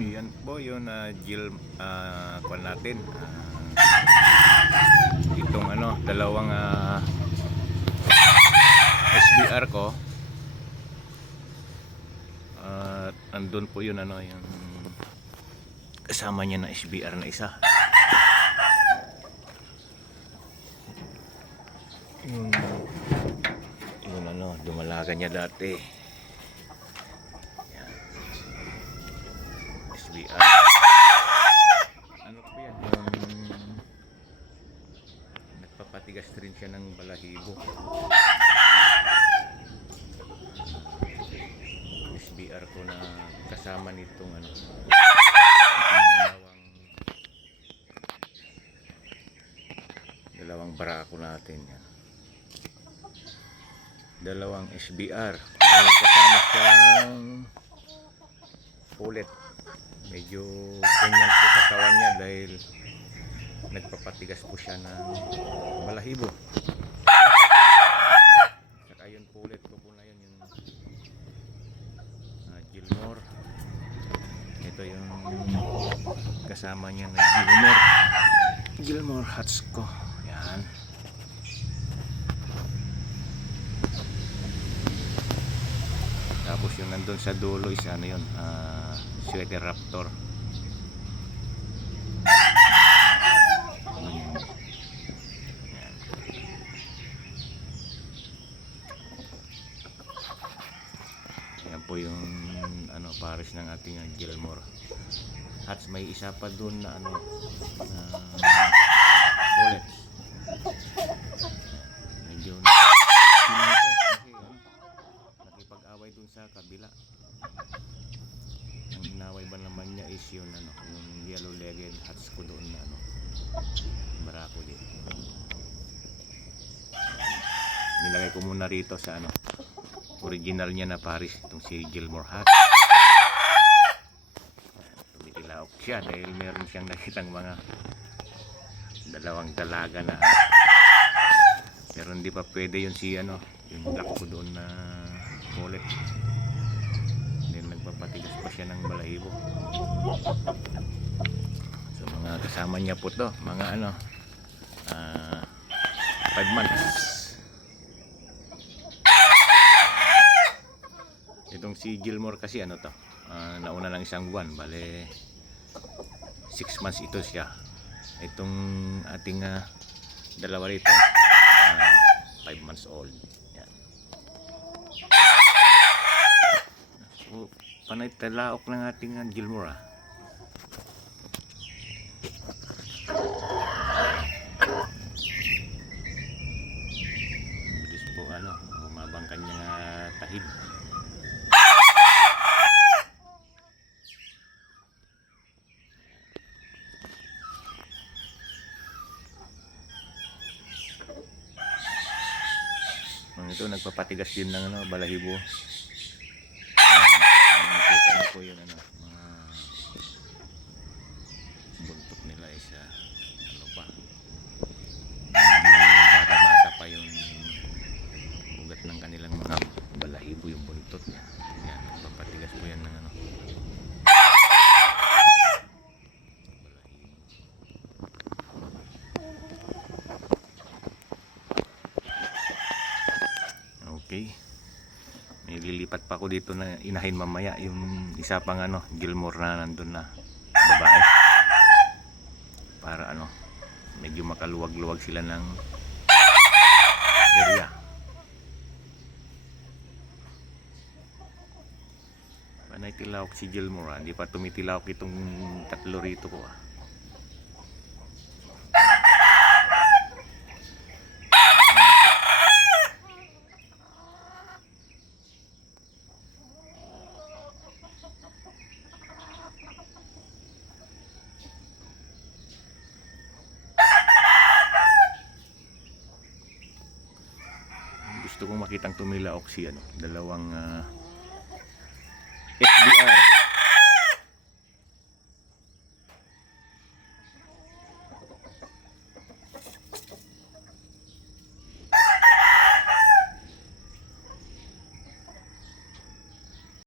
Yan po yun, kuwan natin. Itong dalawang SBR ko. Andun po yun, yung kasama niya na SBR na isa. Yung dumalaga niya dati. Yan. SBR. Ano po yan? Nagpapatigas rin siya ng balahibo. SBR ko na kasama nitong dalawang barako natin yan. Dalawang SBR. May kasama siyang pulet. Medyo ganyan po katawan niya dahil nagpapatigas po siya ng balahibo. Saka yun pulet ko po na yun, yung Gilmore. Ito yung kasama niya na Gilmore Hats ko. Yan. Tapos yung nandun sa dulo is Sweater Raptor. Yan. Yan po yung pares ng ating Gilmore Hats. May isa pa dun na bullets. Medyo nakipag-away dun sa kabila. Ang inaway ba naman niya is yun yung yellow legged hats ko doon na barako din. Nilagay ko muna rito sa original niya na pares, itong si Gilmore Hats. Tumitilaok siya dahil meron siyang nakitang mga dalawang dalaga na, pero hindi pa pwede yun si yung black ko doon na pulet. Then nagpapatigas pa siya ng balahibo. So mga kasama niya po to, mga 5 months. Itong si Gilmore kasi nauna ng isang buwan, bale 6 months ito siya. Itong ating dalawa rito 5 months old. Yan. So, panay talaok ng ating Gilmore. Bilis po umabang kanyang tahid. Ito nagpapatigas din ng balahibo. Nakita niyo po yun mga buntot nila is pa. Bata-bata pa yung ugat ng kanilang mga balahibo, yung buntot niya. Yan, nagpapatigas po yan ng Okay. May lilipat pa ako dito na inahin mamaya yung isa pang Gilmore na nandun na babae. Para medyo makaluwag-luwag sila ng area. Panay tilawak si Gilmore, hindi pa tumitilawak itong tatlo rito ko. Gusto kong makitang tumilaok si dalawang SBR